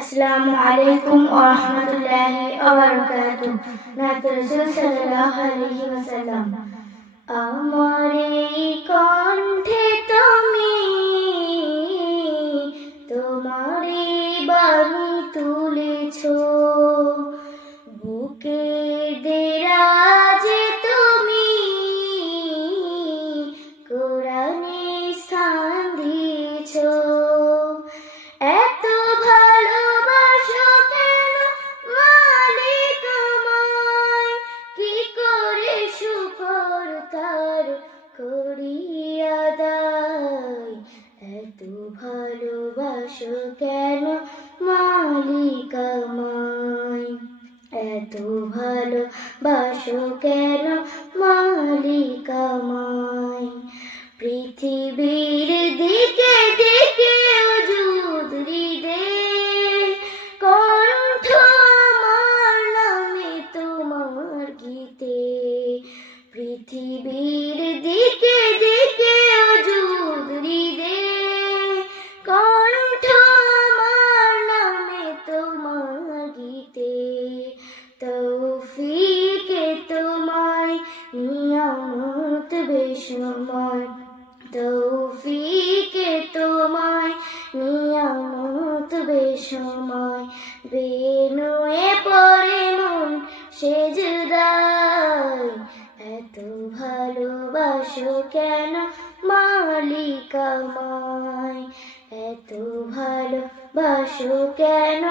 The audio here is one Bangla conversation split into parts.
আসসালামু আলাইকুম ওয়া রাহমাতুল্লাহি ওয়া বারাকাতুহু। নাত রাসূল সাল্লাল্লাহু আলাইহি ওয়াসাল্লাম। আমার এই কণ্ঠে তুমি তোমার বাণী তুলেছো, বুকে দেরাজে তুমি কোরআনে স্থান দিয়েছো। এত ভালোবাসো কেন মালিক আমায়, কি করে শুকর তার করি আদায়। এত ভালোবাসো কেন মালিক আমায়, এত ভালোবাসো কেন মালিক আমায়। পৃথিবীর দিকে দিকে ওজুদ হৃদে, কণ্ঠ আমার নামে তোমার গীতে। পৃথিবীর দিকে দিকে ওজুদ হৃদে, কণ্ঠ আমার নামে তোমার গীতে। তৌফিকে তোমায় নিয়ামত বেশুমার, তৌফিকে তোমায় নিয়ামত বেশুমার। বেনুয়ে পড়ে মন সেজদায়, এত ভালোবাসো কেন মালিক আমায়, এত ভালোবাসো কেন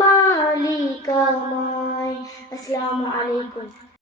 মালিক আমায়। আসসালামু আলাইকুম।